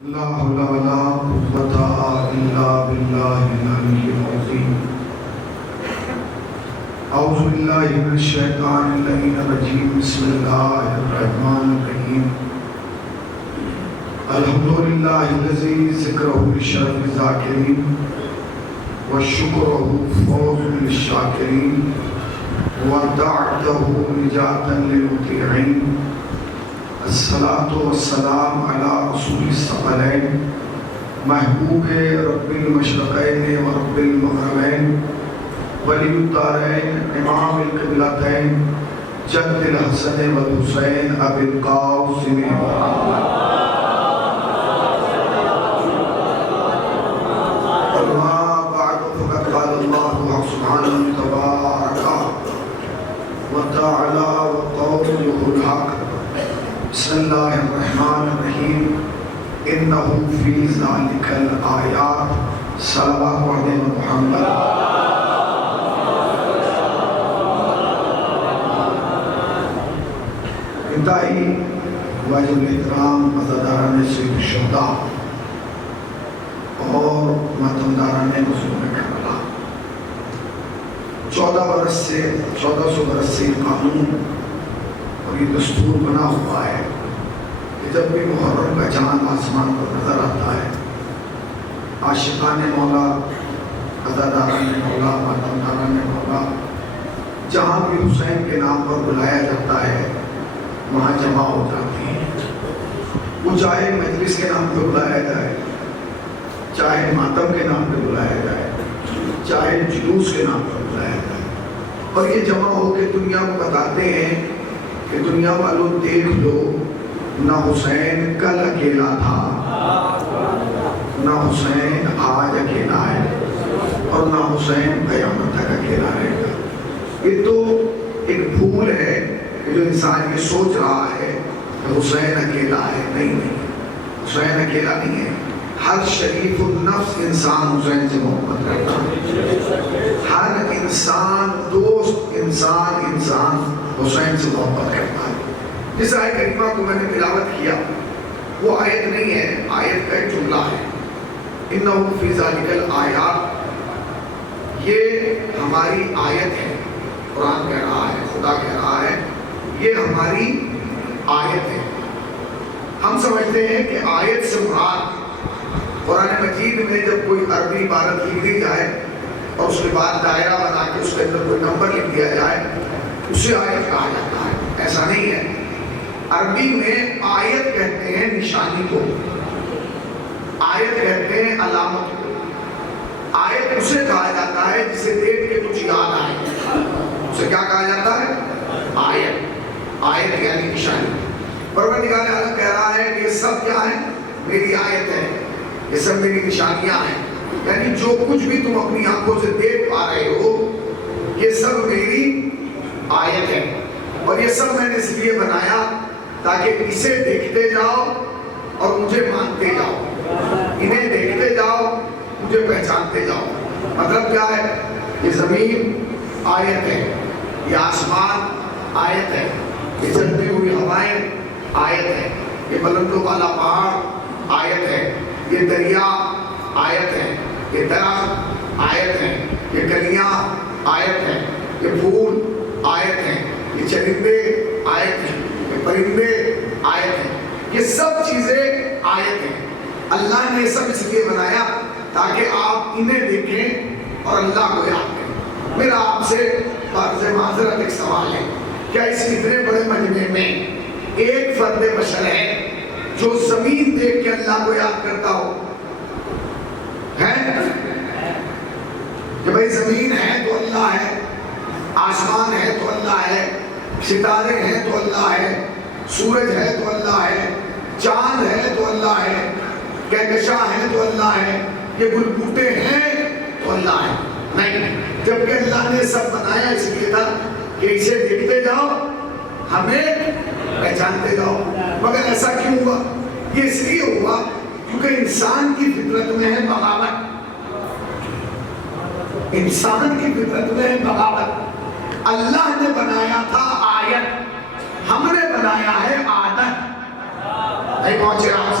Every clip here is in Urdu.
لا حول ولا قوة إلا بالله العلي العظيم. أعوذ بالله من الشيطان اللعين الرجيم. بسم الله الرحمن الرحيم. الحمد لله الذي ذكره للشرف الذاكرين وشكره فوز للشاكرين ودعته نجاة للمطيعين. الصلاة والسلام على رسول الثقلين محبوب رب المشرقين ورب المغربين ولی الدارین امام القبلتین جد الحسن والحسین ابی القاسم اما بعد فقد قال الله سبحانه تبارك وتعالى وقوله الحق. بسم الله الرحمن الرحيم. إنه في ذلك الآيات صلوات على محمد. انتہائی واجب احترام عزاداران سید الشہداء اور ماتمداران مظلوم کربلا، 1400 برس سے قانون اور یہ دستور بنا ہوا ہے کہ جب بھی محرم کا چاند آسمان پر نظر آتا ہے، عاشقان مولا، عزاداران مولا، ماتمداران مولا جہاں بھی حسین کے نام پر بلایا جاتا ہے وہاں جمع ہو جاتی ہیں. وہ چاہے مجلس کے نام پہ بلایا جائے، چاہے ماتم کے نام پہ بلایا جائے، چاہے جلوس کے نام پر بلایا جائے، اور یہ جمع ہو کے دنیا کو بتاتے ہیں کہ دنیا والوں دیکھ لو، نہ حسین کل اکیلا تھا، نہ حسین آج اکیلا ہے، اور نہ حسین قیامت تک اکیلا رہے گا. یہ تو ایک بھول ہے کہ جو انسان یہ سوچ رہا ہے کہ حسین اکیلا ہے. نہیں، حسین اکیلا نہیں ہے. ہر شریف النفس انسان حسین سے محبت کرتا ہے. ہر انسان، دوست انسان حسین سے محبت کرتا ہے. جس آیت کریمہ کو میں نے تلاوت کیا وہ آیت نہیں ہے، آیت کا ایک جملہ ہے. انہو فی ذالک الآیات، یہ ہماری آیت ہے. قرآن کہہ رہا ہے، خدا کہہ رہا ہے یہ ہماری آیت ہے. ہم سمجھتے ہیں کہ آیت سے مراد قرآن مجید میں جب کوئی عربی عبارت لکھ دی جائے اور اس کے بعد دائرہ بنا کے اس کے اندر کوئی نمبر لکھ دیا جائے اسے آیت کہا جاتا ہے. ایسا نہیں ہے. عربی میں آیت کہتے ہیں نشانی کو، آیت کہتے ہیں علامت کو. آیت اسے کہا جاتا ہے جسے دیکھ کے کچھ یاد آئے. اسے کیا کہا جاتا ہے؟ آیت. آیت یعنی نشانی. پروردگار عالم کہہ رہا ہے کہ یہ سب کیا ہے؟ میری آیت ہے، یہ سب میری نشانیاں ہیں. یعنی جو کچھ بھی تم اپنی آنکھوں سے دیکھ پا رہے ہو یہ سب میری آیت ہے. اور یہ سب میں نے اس لیے بنایا تاکہ اسے دیکھتے جاؤ اور مجھے مانتے جاؤ. انہیں دیکھتے جاؤ، مجھے پہچانتے جاؤ. مطلب کیا ہے؟ یہ زمین آیت ہے، یہ آسمان آیت ہے، یہ چلتی ہوئی ہوائیں آیت ہے، یہ بلندوں والا پہاڑ آیت ہے، یہ دریا آیت ہے، یہ درخت آیت ہے، یہ کلیاں آیت ہے، یہ پھول آیت ہے، یہ چرندے آیت ہیں، یہ پرندے آیت ہیں. یہ سب چیزیں آیت ہیں. اللہ نے یہ سب اس لیے بنایا تاکہ آپ انہیں دیکھیں اور اللہ کو یاد کریں. میرا آپ سے بارز معذرت ایک سوال ہے، کیا اس اتنے بڑے مجمع میں ایک فرد بشر ہے جو زمین دیکھ کے اللہ کو یاد کرتا ہو؟ ہے کہ بھئی زمین ہے تو اللہ ہے، آسمان ہے تو اللہ ہے، ستارے ہیں تو اللہ ہے، سورج ہے تو اللہ ہے، چاند ہے تو اللہ ہے، کہکشاں ہے تو اللہ ہے، یہ گل بوٹے ہیں تو اللہ ہے. نہیں، جبکہ اللہ نے سب بنایا اس لیے تھا کہ اسے دیکھتے جاؤ، ہمیں پہچانتے جاؤ. مگر ایسا کیوں ہوا؟ یہ اس لیے ہوا کیونکہ انسان کی فطرت میں ہے بغاوت. انسان کی فطرت میں ہے بغاوت. اللہ نے بنایا تھا آیت، ہم نے بنایا ہے عادت. نہیں پہنچے آپ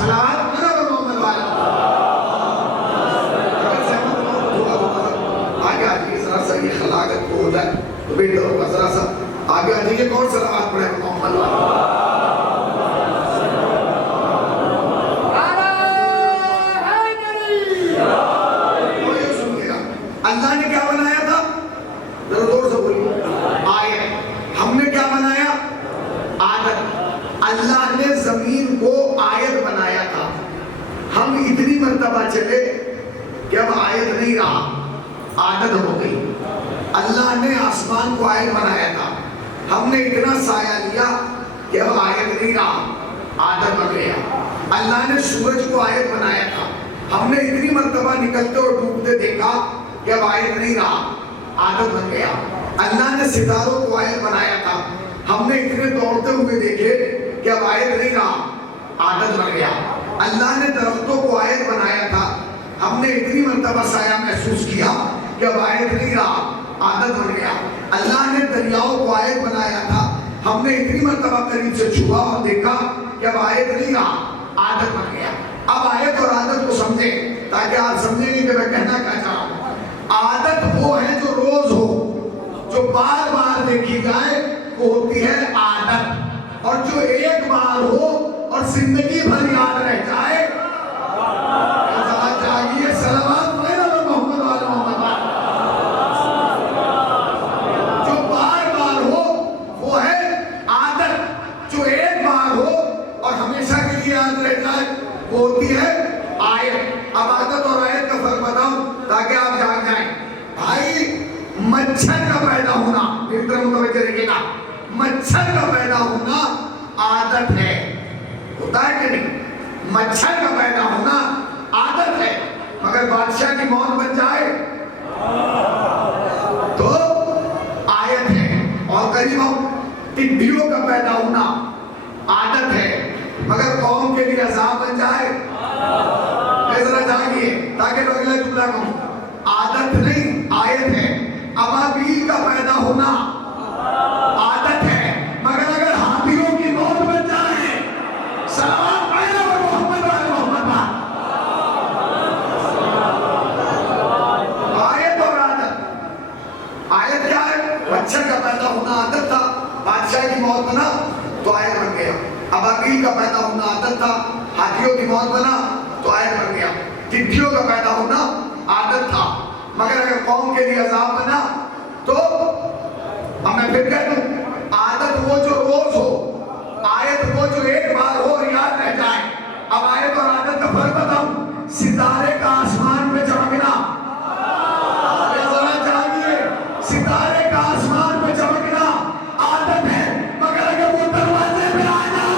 بہتر ہوگا ذرا سا آگے آ جائیے. کون صلوات پڑھے محمد والے؟ اللہ نے کیا بنایا تھا؟ ذرا زور سے بولیے. آیت. ہم نے کیا بنایا؟ عادت. اللہ نے زمین کو آیت بنایا تھا. ہم اتنی مرتبہ چلے کہ اب آیت نہیں رہا, عادت ہو گئی. اللہ نے آسمان کو آیت بنایا تھا. ہم نے اتنا سایہ لیا کہ اب آیت نہیں رہا, عادت بن گیا. اللہ نے سورج کو آیت بنایا تھا. ہم نے اتنی مرتبہ نکلتے اور ڈوبتے دیکھا کہ اب آیت نہیں رہا, عادت بن گیا. اللہ نے ستاروں کو آیت بنایا تھا. ہم نے اتنے دوڑتے ہوئے دیکھے کہ اب آیت نہیں رہا, عادت بن گیا. اللہ نے درختوں کو آیت بنایا تھا. ہم نے اتنی مرتبہ سایہ محسوس کیا کہ اب آیت نہیں رہا, عادت بن گیا. اللہ نے دریاؤں کو آیت بنایا تھا. ہم نے اتنی مرتبہ قریب سے چھوا اور دیکھا کہ اب آیت نہیں رہا, عادت بن گیا. اب آیت اور عادت کو سمجھیں تاکہ آپ سمجھیں گے کہ میں کہنا کیا چاہ رہا ہوں. عادت وہ ہے جو روز ہو, جو بار بار دیکھی جائے وہ ہوتی ہے عادت. اور جو ایک بار ہو اور زندگی بھر یاد رہ جائے, چاہیے سلامات محمد والے محمد, جو بار بار ہو وہ ہے عادت. جو ایک بار ہو اور ہمیشہ کے لیے یاد رہ جائے وہ ہوتی ہے آیت. اب عادت اور آیت کا فرق بتاؤں تاکہ آپ جان جائیں. بھائی مچھر کا پیدا ہونا, میری طرف متوجہ رہیے گا, مچھر کا پیدا ہونا عادت ہے, ہوتا ہے کہ نہیں؟ مچھر کا پیدا ہونا عادت ہے. مگر بادشاہ کی موت بن جائے تو آیت ہے. اور قریب ہم ٹڈیوں کا پیدا ہونا عادت ہے, مگر قوم کے لیے عذاب بن جائے. ذرا جاگیے تاکہ لوگ اگلا جملہ کہوں, عادت نہیں آیت ہے. ابابیل کا پیدا ہونا عادت ہے, مگر اگر ہاتھیوں کی موت بن جائے, سلام علیہ محمد والے محمد. آیت اور عادت. آیت کیا ہے؟ مچھر کا پیدا ہونا عادت تھا, بادشاہ کی موت بنا تو آیت بن گیا. ابابیل کا پیدا ہونا عادت تھا, ہاتھیوں کی موت بنا تو آیت بن گیا. ٹڈیوں کا پیدا ہونا عادت تھا, مگر اگر قوم کے لیے عذاب بنا تو اب میں پھر کہہ دوں, عادت وہ جو روز ہو, آیت وہ جو ایک بار ہو اور یاد رہ جائے. اب آیت اور عادت کا فرق بتاؤں. ستارے کا آسمان میں چمکنا, ذرا جانیے, ستارے کا آسمان میں چمکنا عادت ہے, مگر اگر وہ دروازے پہ آ جائے,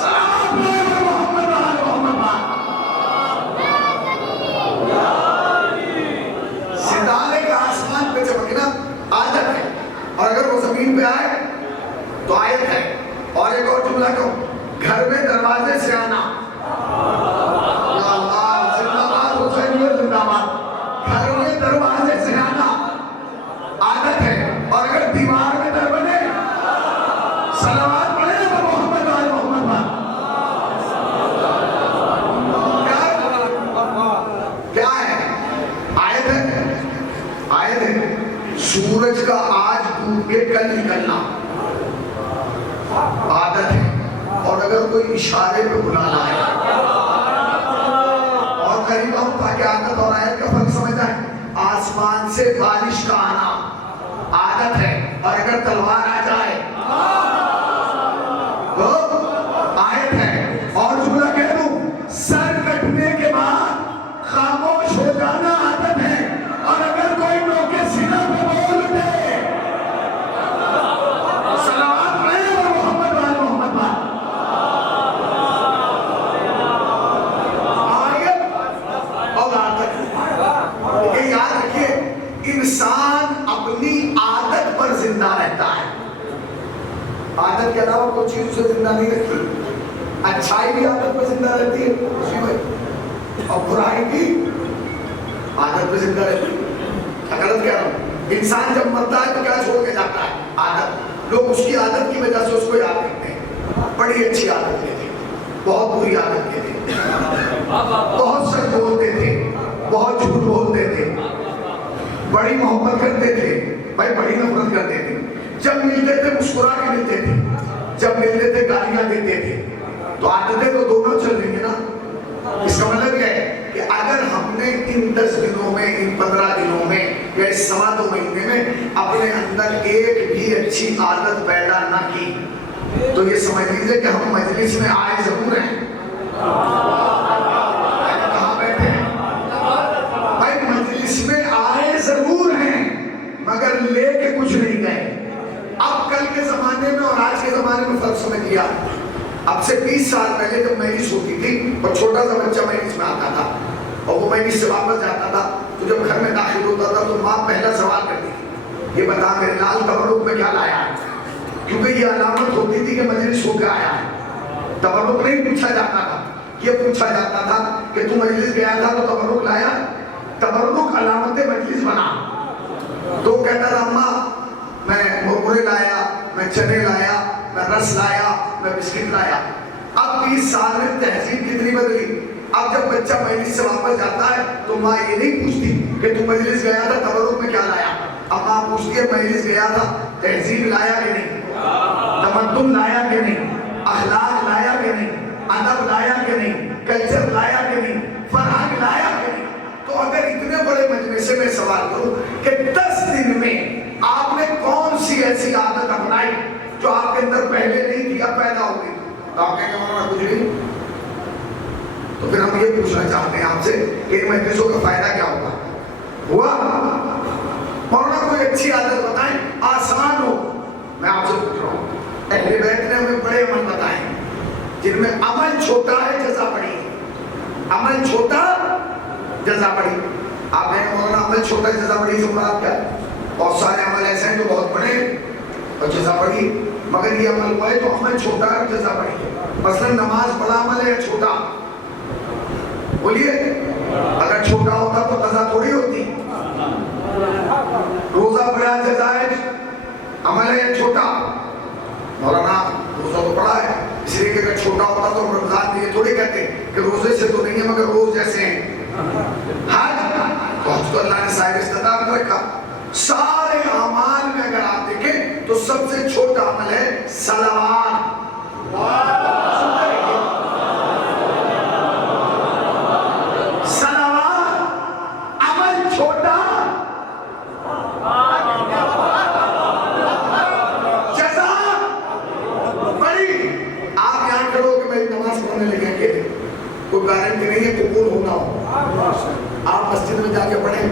سلام علیہ محمد والے محمد. ستارے کا آسمان پہ چمکنا عادت ہے, اور اگر وہ زمین پہ آئے تو آیت ہے. اور ایک اور جملہ کہوں, گھر میں دروازے سے آنا, یا اللہ زندہ باد حسینیت زندہ باد, گھر میں دروازے سے آنا عادت ہے. اور اگر دیوار میں در بنے, صلوات پڑھے نا محمد والے محمد. کیا ہے؟ آیت ہے. آیت ہے. سورج کا آج ڈوب کے کل نکلنا عادت ہے. اور اگر کوئی اشارے پہ بلانا ہے, اور قریب ہم تاکہ عادت اور آیت کا فرق سمجھ جائیں, آسمان سے بارش کا آنا عادت ہے, اور اگر تلوار آ جائے تو آیت ہے. اور جملہ کہہ دوں, سر کٹنے کے بعد خاموش ہو جانا عادت ہے, اور اگر کوئی نوکے سینہ پہ بول دے, صلوات علیہ محمد والے محمد. آیت اور عادت. یہ یاد رکھیے, انسان اپنی عادت پر زندہ رہتا ہے. عادت کے علاوہ کوئی چیز اسے زندہ نہیں رہتی. اچھائی بھی عادت پر زندہ رہتی ہے, اور برائی بھی عادت پہ زندہ رہتی ہے. غلط کہہ رہا ہوں. انسان جب مرتا ہے تو کیا چھوڑ کے جاتا ہے؟ عادت. لوگ اس کی عادت کی وجہ سے اس کو یاد کرتے ہیں. بڑی اچھی عادت کے تھے, بہت بری عادت کے تھے, بہت سچ بولتے تھے, بہت جھوٹ بولتے تھے, بڑی محبت کرتے تھے بھائی، بڑی نفرت کرتے تھے. جب ملتے تھے مسکرا کے ملتے تھے، جب ملتے تھے گالیاں دیتے تھے. تو عادتیں تو دونوں چل رہی ہیں نا. اس کا مطلب یہ ہے کہ اگر ہم نے ان 10 دنوں میں، ان 15 دنوں میں یا اس 2.25 مہینے میں اپنے اندر ایک بھی اچھی عادت پیدا نہ کی تو یہ سمجھ لیجیے کہ ہم مجلس میں آئے ضرور ہیں. کہاں بیٹھے ہیں بھائی؟ مجلس میں آئے ضرور ہیں مگر لے کے کچھ نہیں گئے. اب کل کے زمانے میں اور آج کے زمانے میں فرق سمجھ لیا. اب سے 20 سال پہلے جب مجلس ہوتی تھی اور چھوٹا سا بچہ مجلس میں آتا تھا اور وہ مجلس سے واپس جاتا تھا تو جب گھر میں داخل ہوتا تھا تو ماں پہلا سوال کرتی تھی، یہ بتا میرے لال تبرک میں کیا لایا ہے؟ کیونکہ یہ علامت ہوتی تھی کہ مجلس ہو کے آیا ہے. تبرک نہیں پوچھا جاتا تھا، یہ پوچھا جاتا تھا کہ تو مجلس گیا تھا تو تبرک لایا؟ تبرک علامت مجلس بنا. تو کہتا تھا اماں میں مرمرے لایا، میں چنے لایا، میں رس لایا، میں بسکٹ لایا. اب 20 سال میں تہذیب کتنی بدلی. اب جب بچہ مجلس سے واپس جاتا ہے تو ماں یہ نہیں پوچھتی کہ تو مجلس گیا تھا تبرک میں کیا لایا. اب ماں پوچھتی ہے مجلس گیا تھا تہذیب لایا کہ نہیں، تمدن لایا کہ نہیں، اخلاق لایا کہ نہیں، ادب لایا کہ نہیں، کلچر لایا کہ نہیں، فرہنگ لایا کہ نہیں. تو اگر اتنے بڑے مجلس سے میں سوال کروں کہ 10 دن میں آپ نے کون سی ایسی عادت اپنائی جو آپ کے اندر پہلے نہیں تھی اب پیدا ہو گئی، تو آپ کہیں گے مولانا کچھ نہیں. تو پھر ہم یہ پوچھنا چاہتے ہیں آپ سے کہ ان مجلسوں کا فائدہ کیا ہوگا؟ ہوا مولانا کوئی اچھی عادت بتائیں آسان ہو. میں آپ سے پوچھ رہا ہوں، اہل بیت نے ہمیں بڑے عمل بتائے جن میں عمل چھوٹا ہے جزا بڑی ہے. عمل چھوٹا جزا بڑی. آپ کہیں مولانا عمل چھوٹا جزا بڑی سے مراد کیا ہے؟ بہت سارے عمل ایسے ہیں جو بہت بڑے اور جزا بڑی، مگر یہ عمل وہ ہے جو عمل چھوٹا ہے اور جزا بڑی ہے. مثلا نماز بڑا عمل ہے یا چھوٹا؟ بولیے. اگر چھوٹا ہوتا تو قضا تھوڑی ہوتی. روزہ بڑا جزائز عمل ہے یا چھوٹا؟ مولانا روزہ تو بڑا ہے، اس لیے کہ اگر چھوٹا ہوتا تو رمضان میں یہ تھوڑی کہتے کہ روزے سے تو نہیں ہے مگر روز جیسے ہیں. حج تو حج تو اللہ نے صاحب استطاعت میں رکھا. سارے اعمال میں اگر آپ دیکھیں تو سب سے چھوٹا عمل ہے صلوات. صلوات عمل چھوٹا، جزا بڑی. آپ یہاں کھڑو کہ میں نماز پڑھنے لگے کہ کوئی گارنٹی نہیں ہے قبول ہونا ہو. آپ مسجد میں جا کے پڑھیں،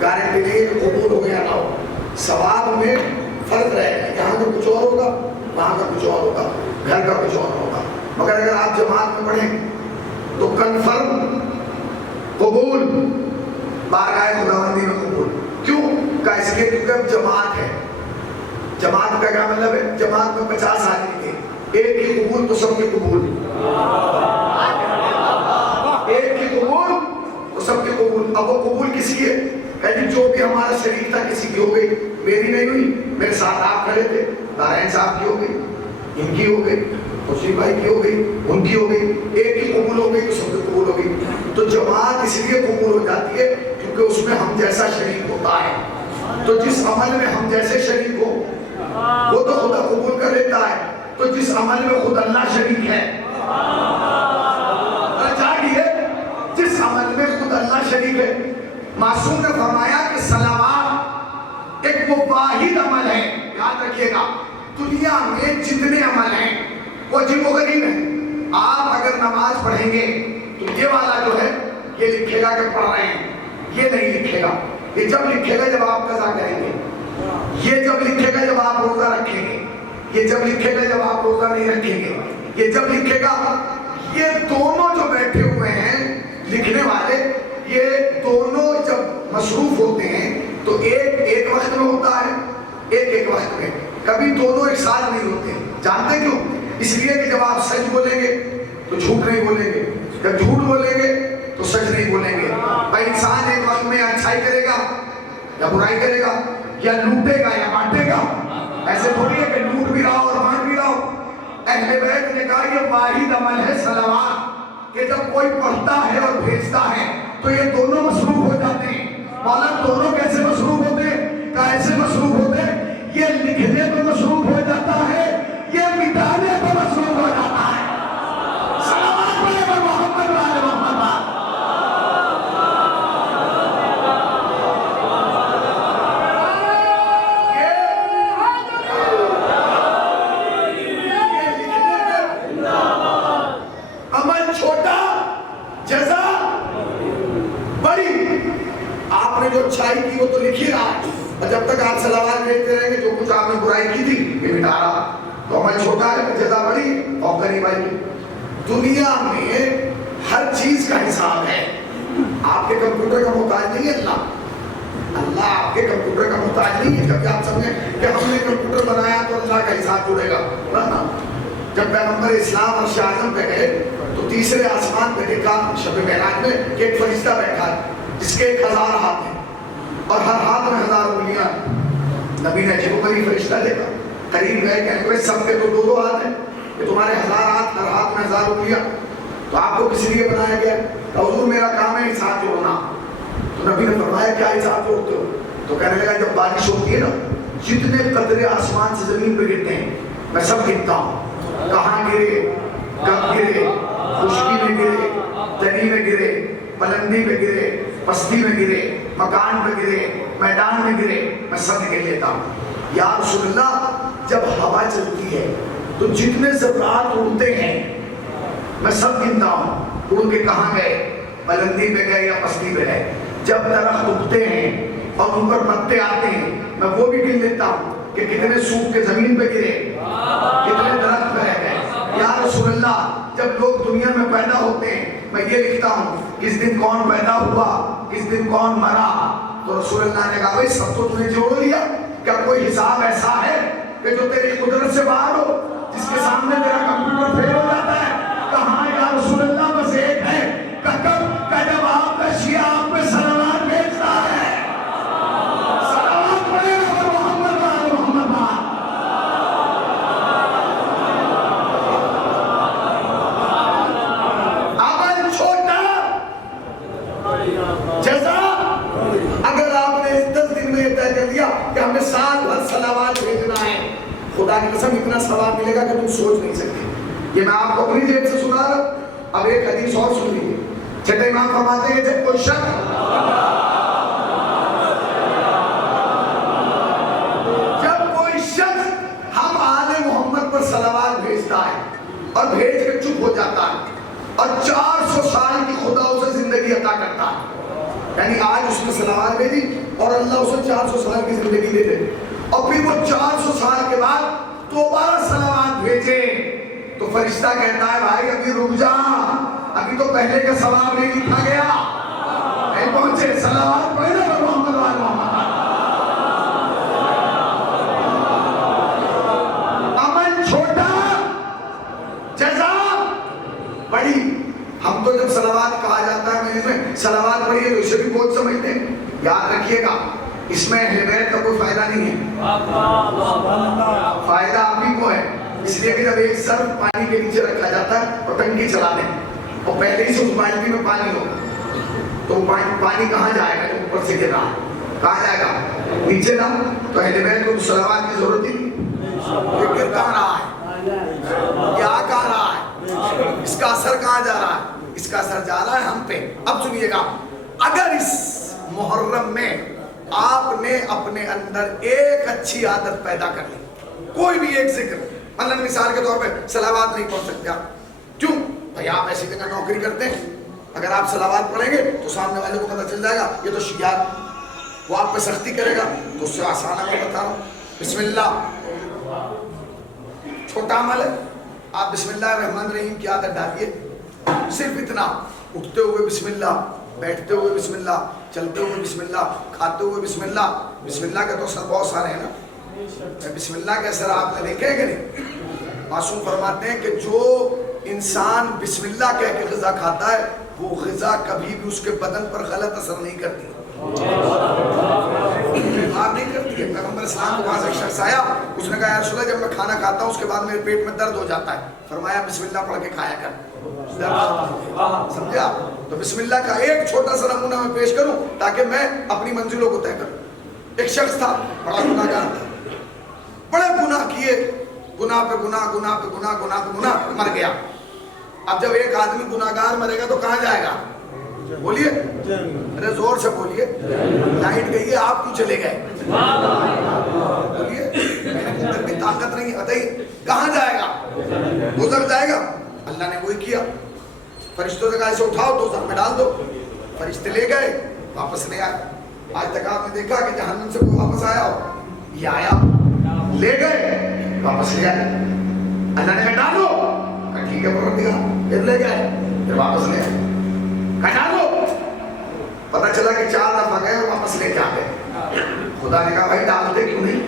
گارنٹی نہیں ہے کہ قبول ہو گیا نہ ہو. ثواب میں فرق رہے گا، یہاں کا کچھ اور ہوگا، وہاں کا کچھ اور ہوگا، گھر کا کچھ اور ہوگا. مگر اگر آپ جماعت میں پڑھیں تو کنفرم قبول، بارگاہ خداوندی میں قبول. کیوں؟ اس لیے کیونکہ اب جماعت ہے. جماعت کا کیا مطلب ہے؟ جماعت میں 50 آدمی تھے، ایک ہی قبول تو سب کے قبول، ایک ہی قبول تو سب کے قبول. اب وہ قبول کسی ہے؟ کہتے جو بھی ہمارا شریک تھا کسی کی ہو گئی، میری نہیں ہوئی. میرے ساتھ آپ کھڑے تھے، دارین صاحب کی ہو گئی، ان کی ہو گئی، خوشی بھائی کی ہو گئی، ان کی ہو گئی. ایک ہی قبول ہو گئی تو سب کی قبول ہو گئی. تو جماعت اس لیے قبول ہو جاتی ہے کیونکہ اس میں ہم جیسا شریک ہوتا ہے. تو جس عمل میں ہم جیسے شریک ہو وہ تو خدا قبول کر لیتا ہے. تو جس عمل میں خود اللہ شریک ہے، جس عمل میں خود اللہ شریک ہے. معصوم نے فرمایا کہ صلوات ایک وہ واحد عمل ہے، یاد رکھیے گا دنیا میں جتنے عمل ہیں وہ عجیب و غریب ہیں. آپ اگر نماز پڑھیں گے تو یہ والا جو ہے یہ لکھے گا کہ پڑھ رہے ہیں، یہ نہیں لکھے گا. یہ جب لکھے گا جب آپ قضا کریں گے، یہ جب لکھے گا جب آپ روزہ رکھیں گے، یہ جب لکھے گا جب آپ روزہ نہیں رکھیں گے، یہ جب لکھے گا. یہ دونوں جو بیٹھے ہوئے ہیں لکھنے والے، یہ دونوں جب مصروف ہوتے ہیں تو ایک وقت میں ہوتا ہے، ایک وقت میں. کبھی دونوں ایک ساتھ نہیں ہوتے. جانتے کیوں؟ اس لیے کہ جب آپ سچ بولیں گے تو جھوٹ نہیں بولیں گے، جب جھوٹ بولیں گے تو سچ نہیں بولیں گے. بھائی انسان ایک وقت میں اچھائی کرے گا یا برائی کرے گا، یا لوٹے گا یا بانٹے گا. ایسے تھوڑی ہے کہ لوٹ بھی رہا اور بانٹ بھی رہا. اہل بیت نے کہا یہ واحد عمل ہے صلوات، کہ جب کوئی پڑھتا ہے اور بھیجتا ہے تو یہ دونوں مصروف ہو جاتے ہیں. مولانا دونوں کیسے مصروف ہوتے ہیں؟ کیسے مصروف ہوتے ہیں؟ یہ لکھنے پہ مصروف ہو جاتا ہے، یہ مٹانے پہ مصروف ہو جاتا ہے۔ صلوات پڑھیں پر محمد و آل محمد۔ عمل چھوٹا، جزا بڑی۔ آپ نے جو اچھائی کی وہ تو لکھ ہی رہا ہے، اور جب تک آپ صلوات بھیجتے رہیں گے جو کچھ آپ نے برائی کی تھی یہ مٹا رہا۔ تو عمل چھوٹا ہے، جزا بڑی اور قریب آئی۔ دنیا میں ہر چیز کا حساب ہے۔ آپ کے کمپیوٹر کا محتاج نہیں ہے اللہ، اللہ آپ کے کمپیوٹر کا محتاج نہیں ہے۔ جب آپ سمجھیں کہ ہم نے کمپیوٹر بنایا تو اللہ کا حساب جڑے گا، نا۔ جب پیغمبر اسلام عرش اعظم پہ گئے تو تیسرے آسمان پہ دیکھا شب معراج میں کہ ایک فرشتہ بیٹھا ہے جس کے 1000 ہاتھ ہیں اور ہر ہاتھ میں 1000 انگلیاں۔ نبی نے عجیب و غریب فرشتہ دیکھا، قریب گئے، کہنے لگے سب کے تو 2 ہاتھ ہیں، کہ تمہارے 1000 ہاتھ، ہر ہاتھ میں 1000 انگلیاں، تو آپ کو کس لیے بنایا گیا؟ کہ حضور میرا کام ہے حساب جوڑنا۔ تو نبی نے فرمایا کیا حساب جوڑتے ہو؟ تو کہنے لگا جب بارش ہوتی ہے نا، جتنے قطرے آسمان سے زمین پہ گرتے ہیں میں سب گنتا ہوں، کہاں گرے، کب گرے، خشکی میں گرے، تری میں گرے، بلندی میں گرے، پستی میں گرے، مکان پہ گرے، میدان میں گرے، میں سب نکل لیتا ہوں۔ یا رسول اللہ جب ہوا چلتی ہے تو جتنے ذرات اڑتے ہیں میں سب گنتا ہوں، اڑ کے کہاں گئے، بلندی پہ گئے یا پستی پہ گئے۔ جب درخت اگتے ہیں اور ان پر پتے آتے ہیں میں وہ بھی گن لیتا ہوں کہ کتنے سوکھ کے زمین پہ گرے، کتنے درخت پہ رہ گئے۔ یا رسول اللہ جب لوگ دنیا میں پیدا ہوتے ہیں میں یہ لکھتا ہوں کس دن کون پیدا ہوا، کس دن کون مرا۔ تو رسول اللہ نے کہا بھائی سب تو تم نے جوڑ لیا، کیا کوئی حساب ایسا ہے کہ جو تیری قدرت سے باہر ہو، جس کے سامنے تیرا کمپیوٹر فیل ہو جاتا ہے؟ کہاں یا رسول اللہ بس ایک ہے کہ کب کا جب آپ کا شیعہ آپ پہ صلوات بھیجتا ہے۔ صلوات پڑھے گا پر محمد و آل محمد۔ عمل چھوٹا، جزا۔ اگر آپ نے 10 دن میں یہ طے کر دیا کہ ہمیں سال بھر صلوات بھیجنا ہے، خدا کی قسم اتنا ثواب ملے گا کہ تم سوچ نہیں سکتے۔ یہ میں آپ کو اپنی جیب سے سنا رہا ہوں۔ اب ایک حدیث اور سن لیجیے۔ چھٹے امام فرماتے ہیں جب کوئی شخص ہم آل محمد پر صلوات بھیجتا ہے اور بھیج کے چپ ہو جاتا ہے اور 400 سال کی خدا اسے زندگی عطا کرتا ہے، یعنی آج اس نے صلوات بھیجی اور اللہ اسے 400 سال کی زندگی دے دے، اور پھر وہ 400 سال کے بعد دوبارہ صلوات بھیجے تو فرشتہ کہتا ہے بھائی ابھی رک جا، ابھی تو پہلے کا ثواب نہیں لکھا گیا، نہیں پہنچے۔ صلوات پڑھے پر محمد و آل محمد۔ عمل چھوٹا، جزا بڑی۔ ہم تو جب صلوات کہا جاتا ہے میں اس میں صلوات پڑھیے تو اسے بھی بہت سمجھتے ہیں۔ یاد رکھیے گا اس میں اہل بیت کا کوئی فائدہ نہیں ہے، فائدہ آپ ہی کو ہے۔ اس لیے کہ جب ایک سر پانی کے نیچے رکھا جاتا ہے اور ٹنکی چلا دیں اور پہلے ہی سے اس بالٹی میں پانی ہو تو پانی کہاں جائے گا؟ جو اوپر سے گر رہا ہے کہاں جائے گا؟ نیچے نہ۔ تو اہل بیت کو صلوات کی ضرورت ہی نہیں۔ یہ گر کہاں رہا ہے؟ کیا کہاں رہا ہے؟ اس کا اثر کہاں جا رہا ہے؟ اس کا اثر جا رہا ہے ہم پہ۔ اب سنیے گا، اگر اس محرم میں آپ نے اپنے اندر ایک اچھی عادت پیدا کر لی، کوئی بھی ایک ذکر، مثلا مثال کے طور پہ صلوات نہیں پڑھ سکتے آپ، کیوں بھائی آپ ایسی جگہ نوکری کرتے ہیں، اگر آپ صلوات پڑھیں گے تو سامنے والے کو پتہ چل جائے گا یہ تو شیعہ، وہ آپ پہ سختی کرے گا، تو اس سے آسان ہے، میں بتا رہا ہوں بسم اللہ چھوٹا عمل ہے، آپ بسم اللہ الرحمن الرحیم کی عادت ڈالیے، صرف اتنا، اٹھتے ہوئے بسم اللہ، بیٹھتے ہوئے بسم اللہ، چلتے ہوئے بسم اللہ، کھاتے ہوئے بسم اللہ۔ بسم اللہ کے تو اثر بہت سارے ہیں نا، بسم اللہ کے اثر آپ نے دیکھے کہ نہیں؟ معصوم فرماتے ہیں کہ جو انسان بسم اللہ کہہ کے غذا کھاتا ہے وہ غذا کبھی بھی اس کے بدن پر غلط اثر نہیں کرتی، بیمار نہیں کرتی ہے۔ پیغمبر اسلام کو وہاں سے ایک شخص آیا، اس نے کہا یا رسول اللہ جب میں کھانا کھاتا ہوں اس کے بعد میرے پیٹ میں درد ہو جاتا ہے، فرمایا بسم اللہ پڑھ کے کھایا کر، سمجھے آپ؟ تو بسم اللہ کا ایک چھوٹا سا نمونہ میں پیش کروں تاکہ میں اپنی منزلوں کو طے کروں. ایک شخص تھا بڑا گناہ گار تھا, بڑے گناہ کیے, گناہ پہ گناہ, گناہ پہ گناہ, گناہ پہ گناہ, مر گیا. اب جب ایک آدمی گناہ گار مرے گا تو کہاں جائے گا؟ بولیے, ارے زور سے بولیے. لائٹ گئی ہے, آپ کیوں چلے گئے؟ بولیے, میرے اندر بھی طاقت نہیں ہے, کہاں جائے گا؟ گزر جائے گا. اللہ نے وہی کیا, فرشتوں سے کہا اسے اٹھاؤ دوزخ میں ڈال دو. فرشتے لے گئے, واپس لے آئے. آج تک آپ نے دیکھا کہ جہنم سے کوئی واپس آیا ہو؟ یہ آیا, لے گئے, واپس لے آئے. اللہ نے کہا ڈالو, کہا ٹھیک ہے پروردگار, پھر لے گئے, پھر واپس لے آئے. کہا ڈالو, پتہ چلا کہ 4 دفعہ گئے اور واپس لے کے آ گئے. خدا نے کہا بھائی ڈالتے کیوں نہیں؟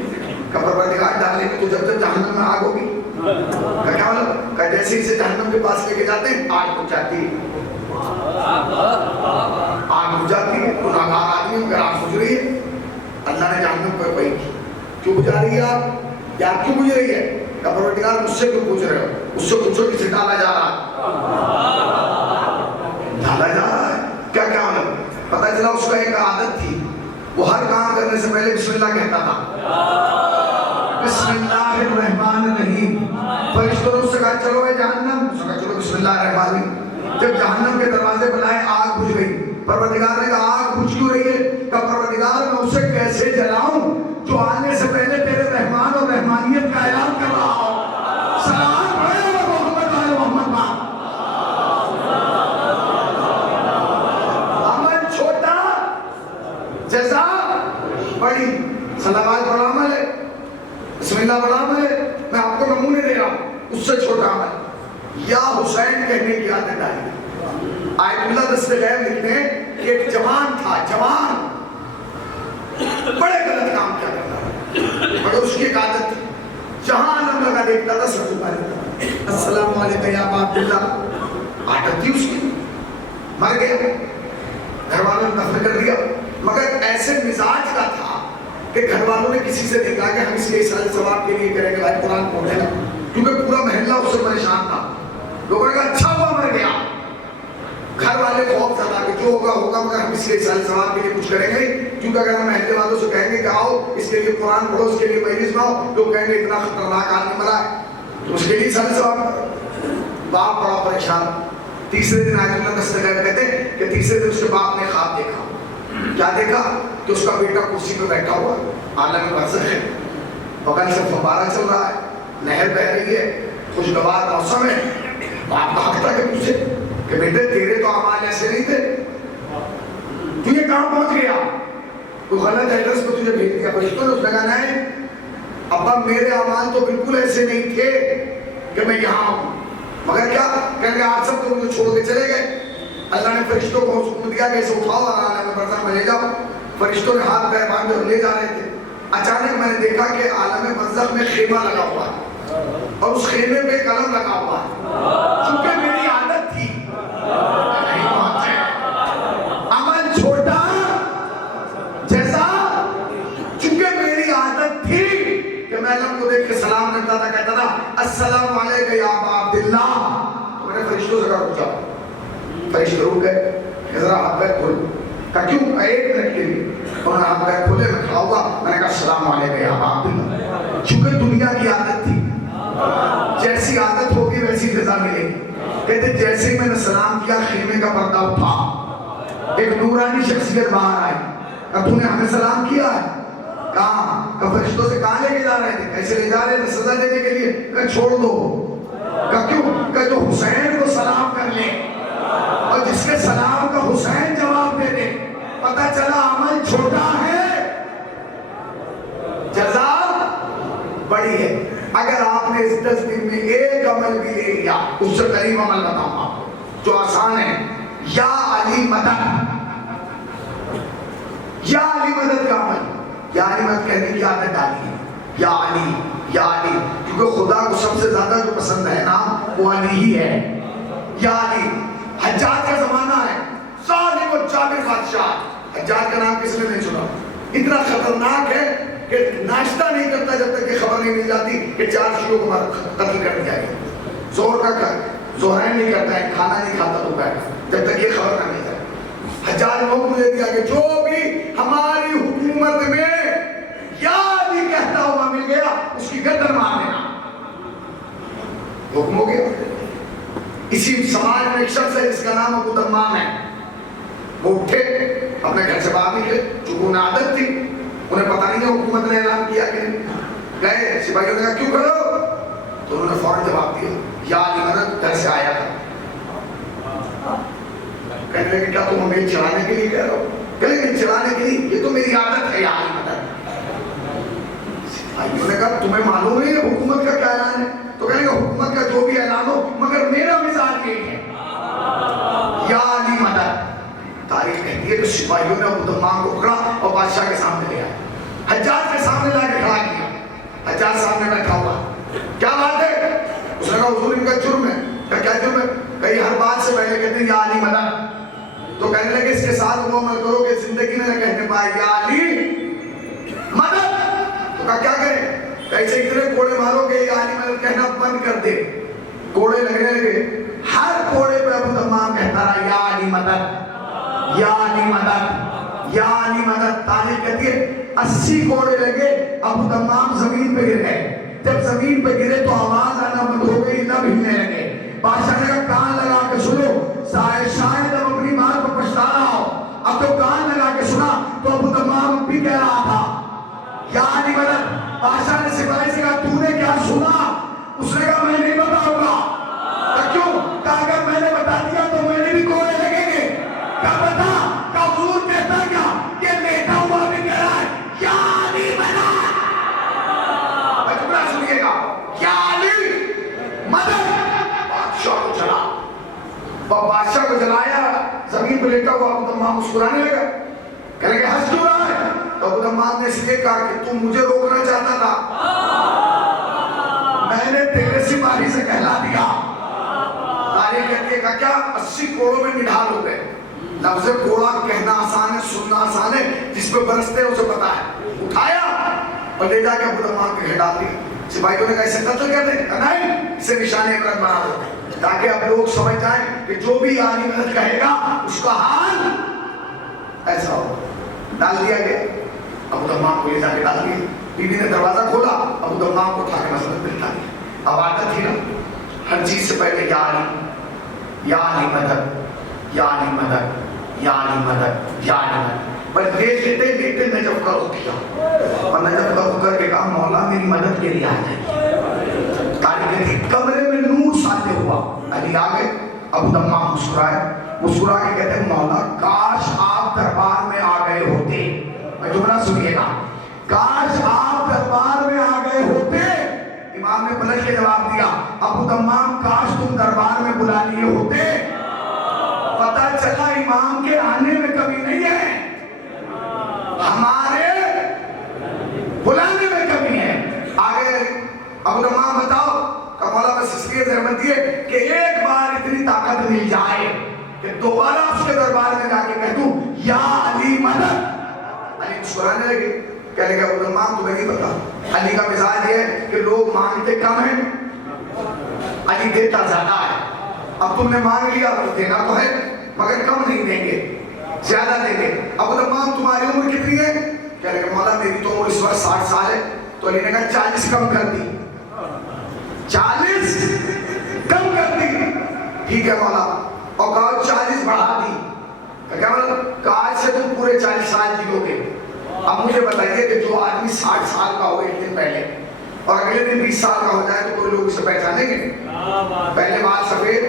کہا پروردگار ڈالنے میں تو جب تک جہنم میں آگ ہوگی. کہا کیا مطلب؟ کہا جیسے اسے جہنم کے پاس لے کے جاتے ہیں آگ بجھ جاتی ہے. آگ بجھ جاتی ہے, گناہگار آدمی اگر آگ بجھ رہی ہے, اللہ نے جہنم پر وہی کی, کیوں بجھا رہی ہے آپ؟ یا کیوں بجھ رہی ہے؟ کہا پروردگار مجھ سے کیوں پوچھ رہے ہو؟ اس سے پوچھو کسے ڈالا جا رہا ہے. ڈالا جا رہا ہے کیا کیا مطلب؟ پتہ چلا اس کا ایک عادت تھی, وہ ہر کام کرنے سے پہلے بسم اللہ کہتا تھا. بسم اللہ الرحمن الرحیم. فرشتوں نے اس سے کہا چلو اے جہنم, اس نے کہا چلو بسم اللہ الرحمن الرحیم. جب جہنم کے دروازے بنائے آگ بجھ گئی. پروردگار نے کہا آگ بجھ کیوں رہی ہے؟ کہا پروردگار میں اسے کیسے جلاؤں جو آنے سے پہلے تیرے رحمان اور رحمانیت کا اعلان کر رہا ہو. سلام پڑھے محمد آل محمد پاک. عمل چھوٹا, جزا بڑی. صلوات بڑا عمل ہے, بسم اللہ بڑا عمل ہے. میں آپ کو نمونے دے رہا ہوں, اس سے چھوٹا عمل یا حسین کہنے کی عادت ڈالی. آیت اللہ دستغیب لکھتے ہیں کہ ایک جوان تھا, جوان بڑے غلط کام کیا کرتا تھا, مگر اس کی ایک عادت تھی, جہاں علم لگا دیکھتا تھا سب کو پڑھتا, السلام علیکم یا ابا عبداللہ. عادت تھی اس کی, مر گیا, گھر والوں نے دفن کر دیا. مگر ایسے مزاج کا تھا کہ گھر والوں نے کسی سے دیکھا کہ ہم اس کے سال ثواب کے لیے کریں گے, بھائی قرآن پڑھے گا, کیونکہ پورا محلہ اس سے پریشان تھا. لوگوں نے کہا اچھا ہوا مر گیا. گھر والے خوف زدہ کہ جو ہوگا ہوگا, مگر ہم اس کے سال ثواب کے لیے کچھ کریں گے, کیونکہ اگر ہم محلے والوں سے کہیں گے کہ آؤ اس کے لیے قرآن پڑھو, اس کے لیے مجلس بناؤ, لوگ کہیں گے اتنا خطرناک آدمی مرا ہے تو اس کے لیے سال ثواب کرو. باپ بڑا پریشان. تیسرے دن آیت اللہ دستغیب کہتے ہیں کہ تیسرے دن اس کے باپ نے خواب دیکھا. کیا دیکھا؟ کہ اس کا بیٹا کرسی پہ بیٹھا ہوا, عالم برزخ ہے, بغل سے فوارہ چل رہا ہے, نہر بہ رہی ہے, خوشگوار موسم ہے. باپ کا حق تھا کہ پوچھے کہ بیٹے تیرے تو اعمال ایسے نہیں تھے, تو یہ کہاں پہنچ گیا؟ کوئی غلط ایڈریس کو تجھے بھیج دیا. فرشتوں نے اس نے کہا نہیں ابا میرے اعمال تو بالکل ایسے نہیں تھے کہ میں یہاں ہوں, مگر کیا کہیں گے آپ سب تو مجھے چھوڑ کے چلے گئے. اللہ نے فرشتوں کو حکم دیا کہ اسے اٹھاؤ اور عالم برزخ میں لے جاؤ. فرشتوں نے ہاتھ پیر باندھے اور لے جا رہے تھے. اچانک میں نے دیکھا کہ عالم برزخ میں خیمہ لگا ہوا ہے اور اس خیمے پہ قلم لگا ہوا ہے. چونکہ میری عادت تھی نہیں پہنچے, عمل چھوٹا جیسا, چونکہ میری عادت تھی کہ میں علم کو دیکھ کے سلام کرتا تھا, کہتا تھا السلام علیکم یا ابا عبداللہ. تو میں نے فرشتوں سے کہا رک جاؤ. فرشتے رک گئے کہ ذرا ہاتھ پیر کھول. کہا کیوں؟ 1 منٹ کے لیے. انہوں نے ہاتھ پیر کھولے, میں کھڑا ہوا, میں نے کہا السلام علیکم یا ابا عبداللہ. چونکہ دنیا کی عادت تھی, جیسی عادت ہوگی ویسی جزا ملے گی. کہتے جیسے ہی میں نے سلام کیا خیمے کا پردہ اٹھا, ایک نورانی شخصیت باہر آئی. کہا تو نے ہمیں سلام کیا ہے؟ کہاں؟ کہا فرشتوں سے کہاں لے کے جا رہے تھے؟ کیسے لے جا رہے تھے؟ سزا دینے کے لیے. کہا چھوڑ دو. کہا کیوں؟ کہا جو حسین کو سلام کر لے اور جس کے سلام کا حسین جواب دے دے. پتہ چلا عمل چھوٹا ہے, جزا بڑی ہے. اگر آپ نے اس 10 دن میں ایک عمل بھی لے لیا, اس سے قریب عمل بتاؤں گا جو آسان ہے. یا علی مدد, یا علی مدد کا عمل. یا علی مدد کہنے کی عادت ڈالی ہے, یا علی یا علی, کیونکہ خدا کو سب سے زیادہ جو پسند ہے نا وہ علی ہی ہے. یا علی. حجاج کا زمانہ ہے, ظالم و جابر بادشاہ. حجاج کا نام کس نے نہیں سنا؟ اتنا خطرناک ہے کہ ناشتہ نہیں کرتا جب تک کہ خبر نہیں مل جاتی کہ 4 شیعوں کو قتل کر دیا گیا. ظہرین نہیں کرتا ہے، کھانا نہیں کھاتا دوپہر جب تک یہ خبر نہ مل جائے۔ حجاج نے حکم دے دیا کہ جو بھی ہماری حکومت میں یا علی کہتا ہوا مل گیا اس کی گردن مار دینا۔ حکم ہو گیا۔ اسی سماج میں ایک شخص ہے جس کا نام ابو تمام ہے، وہ اٹھے اپنے گھر سے باہر نکلے، چونکہ انہیں عادت تھی، انہیں پتہ نہیں ہے حکومت نے اعلان کیا کہ گئے، سپاہیوں نے کہا کیوں کرو؟ تو انہوں نے فوراً جواب دیا یا علی مدد گھر سے آیا تھا۔ کہنے لگے کیا تم ہمیں چلانے کے لیے کہہ رہے ہو؟ کہنے لگے چلانے کے لیے، یہ تو میری عادت ہے یا علی مدد۔ سپاہیوں نے کہا تمہیں معلوم نہیں ہے حکومت کا کیا اعلان ہے؟ تو کہنے لگے حکومت کا جو بھی اعلان ہو مگر میرا مزاج یہی ہے یا علی مدد۔ تاریخ کہتی ہے کہ سپاہیوں نے ابو تمام کو پکڑا اور بادشاہ کے سامنے لے آئے، حجاج کے سامنے لا کے کھڑا کیا۔ حجاج سامنے بیٹھا ہوا، کیا بات ہے؟ اس نے کہا حضور ان کا جرم ہے۔ کیا جرم ہے؟ کئی ہر بات سے پہلے کہتے ہیں یا علی مدد۔ تو کہنے لگے اس کے ساتھ وہ عمل کرو کہ زندگی میں نہ کہنے پائے یا علی مدد۔ تو کہا کیا کریں؟ کیسے اتنے کوڑے مارو کہ یا علی مدد کہنا بند کر دے۔ کوڑے لگنے لگے، ہر کوڑے پہ ابو تمام کہتا رہا یا علی مدد یا علی مدد یا علی مدد۔ تاریخ کہتی ہے 80 کوڑے لگے، ابو تمام زمین پہ گر گئے۔ جب زمین پہ گرے تو آواز آنا بند ہو گئی، لب ہلنے لگے۔ بادشاہ نے کہا کان لگا کے سنو، شاید اب اپنی بات کو پچھتا رہا ہو۔ اب تو کان لگا کے سنا تو ابو تمام بھی کہہ رہا تھا یا علی مدد۔ بادشاہ نے سپاہی سے کہا تو نے کیا سنا؟ اس نے کہا میں نہیں بتاؤں گا۔ کہا کیوں؟ کہا اگر میں نے بتا دیا تو میرے بھی کوڑے لگیں گے۔ کہا بتا، کہا حضور کہتا کیا؟ یہ لیٹا ہوا بھی کہہ رہا ہے یا علی مدد۔ سنیے گا یا علی مدد۔ بادشاہ کو جلا، بادشاہ کو جلایا، زمین پہ لیٹا ہوا ابو تمام مسکرانے لگا، کہنے لگے ہنس کیوں رہا ہے؟ تو ابو تمام نے اس لیے کہا کہ تم مجھے روکنا چاہتا تھا، میں نے تیرے سپاہی سے کہلا دیا۔ تاریخ کہتی ہے کیا 80 کوڑوں میں نڈھال ہو گئے۔ لفظ کوڑا کہنا آسان ہے، سننا آسان ہے، جس پہ برستے ہیں اسے پتا ہے۔ اٹھایا اور لے جا کے ابو تمام کے گھر ڈال دیا۔ سپاہیوں نے کہا اسے قتل کر دیں، کہا نہیں، اسے نشان عبرت بنا دو تاکہ اب لوگ سمجھ جائیں کہ جو بھی علی مدد کہے گا اس کا حال ایسا ہو۔ ڈال دیا گیا، ابو تمام کو لے جا کے ڈال دیا۔ بی بی نے دروازہ کھولا، ابو تمام کو اٹھا کے مسجد میں ڈال دیا۔ اب عادت تھی نا ہر چیز سے پہلے یا علی مدد یا علی مدد یا علی مدد یا علی مدد۔ بس لیٹے نجف کا رخ کیا اور نجف کا رخ کر کے کہا مولا میری مدد کے لیے آ جائے۔ تاریخ کے کمرے میں نور ساتے ہوا، علی آ گئے، ابو تمام مسکرائے، مسکرا کے کہتے ہیں مولا کاش آپ دربار میں آ گئے ہوتے۔ میں جملہ سنیے گا، کاش آپ دربار میں آ گئے ہوتے۔ امام نے پلٹ کے جواب دیا ابو تمام کاش تم دربار میں بلا لیے ہوتے۔ پتہ چلا امام کے آنے میں کمی نہیں ہے، ہمارے بلانے میں کمی ہے۔ آگے ابو تمام بتاؤ کہ مولا بس اس لیے زحمت دیے کہ ایک بار اتنی طاقت مل جائے کہ دوبارہ اس کے دربار میں جا کے کہہ دوں یا علی مدد۔ علی مسکرانے لگے، کہنے لگے ابو تمام تمہیں نہیں پتا، علی کا مزاج یہ ہے کہ لوگ مانگتے کم ہیں، علی دیتا زیادہ ہے۔ اب تم نے مانگ لیا تو دینا تو ہے مگر کم نہیں دیں گے، زیادہ دیں گے۔ ابو تمام تمہاری عمر کتنی ہے؟ کہنے لگے مولا میری تو عمر اس وقت 60 سال ہے۔ تو علی نے کہا 40 کم کر دی، 40 کم کر دی۔ ٹھیک ہے مولا، اور کہا 40 بڑھا دی۔ کیا مطلب؟ کہ آج سے تم پورے 40 سال جیو گے۔ اب مجھے بتائیے کہ جو آدمی 60 سال کا ہو ایک دن پہلے اور اگلے دن 20 سال کا ہو جائے تو کوئی لوگ اسے پہچانیں گے؟ پہلے بال سفید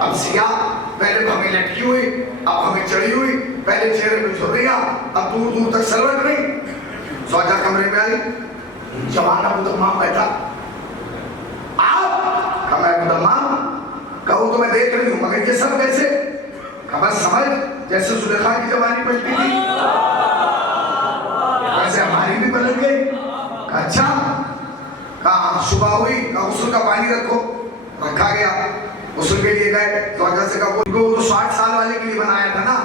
اب سیاہ، پہلے ہمیں لٹکی ہوئی اب ہمیں چڑھی ہوئی، پہلے چہرے پہ جھریاں اب دور دور تک سلوٹ نہیں۔ زوجہ کمرے میں آئی، جوان ابو تمام بیٹھا، آپ کہا میں ابو تمام کہوں تو میں دیکھ رہی ہوں مگر یہ سب کیسے؟ کہا بس سمجھ جیسے زلیخا کی جوانی پلٹی تھی ویسے ہماری بھی پلٹ گئی۔ کہا اچھا، کہا صبح ہوئی، کہا غسل کا پانی رکھو، رکھا گیا، غسل کے لیے گئے تو وجہ سے کہا وہ تو 60 سال والے کے لیے بنایا تھا نا،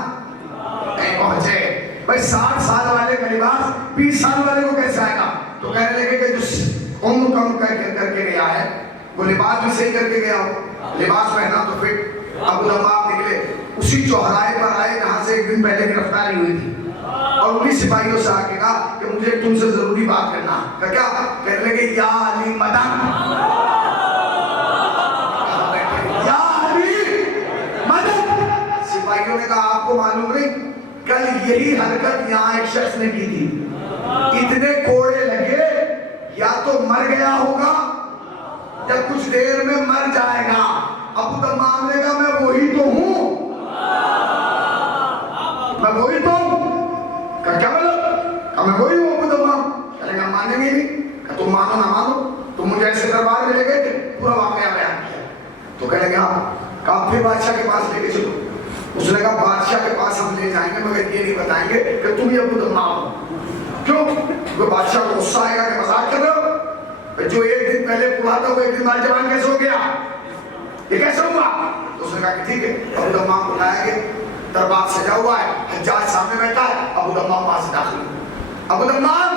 نہیں پہنچے بھائی 60 سال والے کا لباس 20 سال والے کو کیسے آئے گا؟ تو کہنے لگے کہ جو عمر کم کر کے گیا ہے وہ لباس بھی صحیح کر کے گیا ہو، لباس پہنا تو فٹ۔ ابو دمام نکلے، اسی چوراہے پر آئے جہاں سے ایک دن پہلے گرفتاری ہوئی تھی، اور انہی سپاہیوں سے آ کے کہا کہ مجھے تم سے ضروری بات کرنا ہے۔ کیا کہنے لگے؟ یا علی مدن، یا علی مدن۔ سپاہیوں نے کہا آپ کو معلوم نہیں کل یہی حرکت یہاں ایک شخص نے کی تھی، اتنے کوڑے لگے یا تو مر گیا ہوگا یا کچھ دیر میں مر جائے گا۔ ابو تمام نے کہا میں وہی تو ہوں، میں وہی تو ہوں۔ کہا کیا مطلب؟ کہا میں وہی ہوں ابو تمام۔ کہنے کہا مانیں گے نہیں؟ کہا تم مانو نہ مانو، تم مجھے ایسے دربار میں لے گئے تھے، پورا واقعہ بیان کیا۔ تو کہنے لگا کہا پھر بادشاہ کے پاس لے کے چلو۔ اس نے کہا بادشاہ کے پاس ہم لے جائیں گے مگر یہ نہیں بتائیں گے کہ تم ہی ابو تمام ہو۔ کیوں؟ کیونکہ بادشاہ کو غصہ آئے گا کہ مذاق کر رہے ہو، جو ایک دن پہلے پورا تھا وہ ایک دن بعد جوان کیسے ہو گیا، یہ کیسے ہوا؟ تو اس نے کہا کہ ٹھیک ہے، ابو تمام کو لایا گیا، دربار سجا ہوا ہے، حجاج سامنے بیٹھا ہے، ابو تمام وہاں سے داخل ہوئے۔ ابو تمام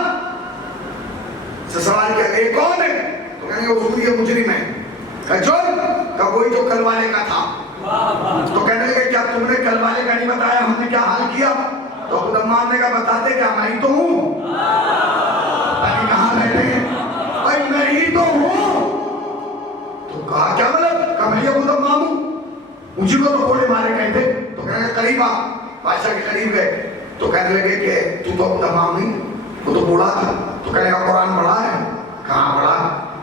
سے سوال کیا کہ یہ کون ہے؟ تو کہنے کہ حضور یہ مجرم ہے۔ کہا جرم؟ کہا وہی جو کل والے کا تھا۔ تو کہنے لگے کیا تم نے کل والے کا نہیں بتایا ہم نے کیا حال کیا؟ تو ابو تمام نے کہا بتاتے کیا میں ہی تو ہوں۔ کہاں رہ رہے ہیں؟ بھائی میں ہی تو ہوں۔ تو کہا کیا مطلب؟ کہا میں ابو تمام ہوں، مجھے کو تو کوڑے مارے گئے تھے۔ تو کہنے لگے قریب آ، بادشاہ کے قریب گئے تو کہنے لگے کہ تو ابو تمام نہیں، وہ تو بوڑھا تھا۔ تو کہنے لگا قرآن پڑھا ہے؟ کہاں پڑھا؟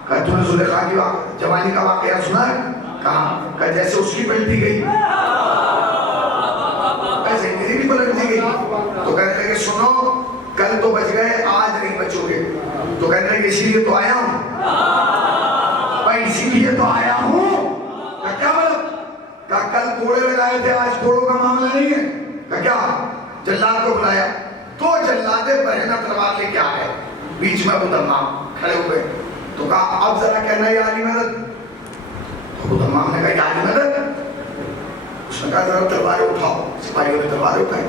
کہا تو نے زلیخا کی جوانی کا واقعہ سنا ہے؟ کہا جیسے اس کی پلٹی گئی ایسے میری بھی پلٹی گئی۔ تو کہنے لگے سنو کل تو بچ گئے آج نہیں بچو گے۔ تو کہنے لگے اسی لیے تو آیا ہوں، بھائی اسی لیے تو آیا ہوں۔ کیا مطلب؟ کہا کل کوڑے لگائے تھے آج کوڑوں کا معاملہ نہیں ہے۔ کہا کیا؟ جلاد کو بلایا تو جلاد برہنہ تلوار لے کے آ گئے، بیچ میں ابو تمام کھڑے ہوئے۔ تو کہا اب ذرا کہنا یا علی مدد۔ ابو تمام نے کہا یا علی مدد۔ اس نے کہا ذرا تلواریں اٹھاؤ۔ سپاہیوں نے تلواریں اٹھائی۔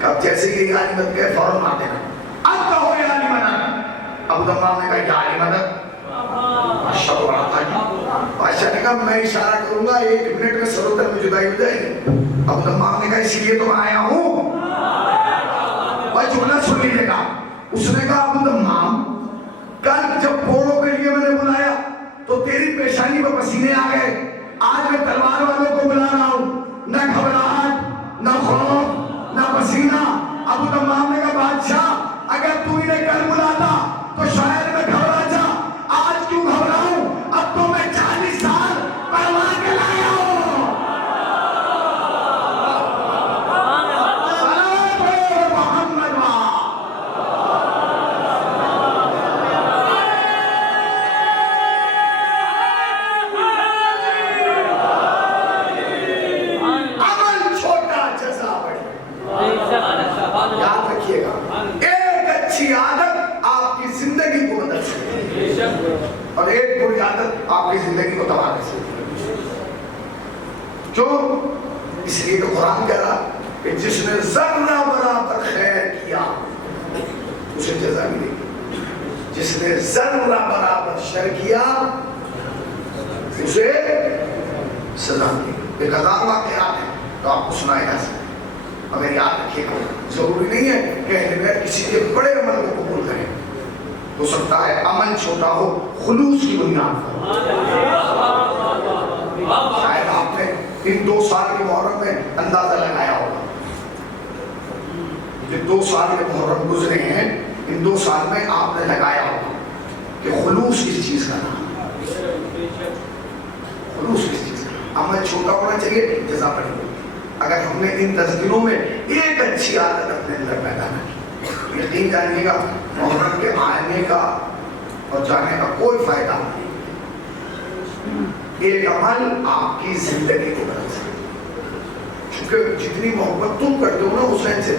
کہا جیسے کہ یا علی مدد کہے فوراً مار دینا، اب کہو یا علی مدد۔ ابو تمام نے کہا یا علی مدد۔ بادشاہ کو بڑا تھا، بادشاہ نے کہا میں اشارہ کروں گا 1 منٹ میں سر و تن میں جدائی ہو جائے گی۔ ابو تمام نے کہا اسی لیے تو میں آیا ہوں۔ بھائی جملہ سن لیجیے گا۔ اس نے کہا ابو تمام کل جب کوڑوں کے لیے میں نے بلایا تو تیری پیشانی پر پسینے آ گئے، آج میں تلوار والوں کو بلا رہا ہوں، نہ گھبراہٹ نہ خوف نہ پسینہ۔ ابو تمام نے کہا بادشاہ اگر تو انہیں کل بلاتا تو شاید میں گھبرا جا، آج کیوں گھبراؤں؟ اب تو میں 40 سال پرواز کے لایا ہوں۔ یاد رکھیے گا ایک اچھی عادت آپ کی زندگی کو بدل سکتی ہے اور ایک بری عادت آپ کی زندگی کو تباہ کر سکتی ہے۔ جو اس لیے تو قرآن کہہ رہا کہ جس نے ذرہ برابر خیر کیا اسے جزا ملے گی، جس نے ذرہ برابر شر کیا اسے سزا ملے گی۔ ایک ہزار واقعات ہیں تو آپ کو سنائے جا سکتے، مگر یاد رکھیے گا ضروری نہیں ہے کہ اہل بیت کسی کے بڑے عمل کو قبول کریں، ہو سکتا ہے عمل چھوٹا ہو خلوص کی بنیاد پر۔ شاید آپ نے ان 2 سال کے محرم میں اندازہ لگایا ہوگا، یہ 2 سال کے محرم گزرے ہیں، ان 2 سال میں آپ نے لگایا ہوگا کہ خلوص کس چیز کا نام ہے، خلوص کس چیز کا۔ عمل چھوٹا ہونا چاہیے، جزا بڑی ہوگی۔ اگر ہم نے ان 10 دنوں میں ایک اچھی عادت اپنے اندر پیدا نہ کی، یقین جانیے گا محرم کے آنے کا اور جانے کا کوئی فائدہ نہیں۔ ایک عمل آپ کی زندگی کو بدل سکتا ہے، کیونکہ جتنی محبت تم کرتے ہو نا حسین سے،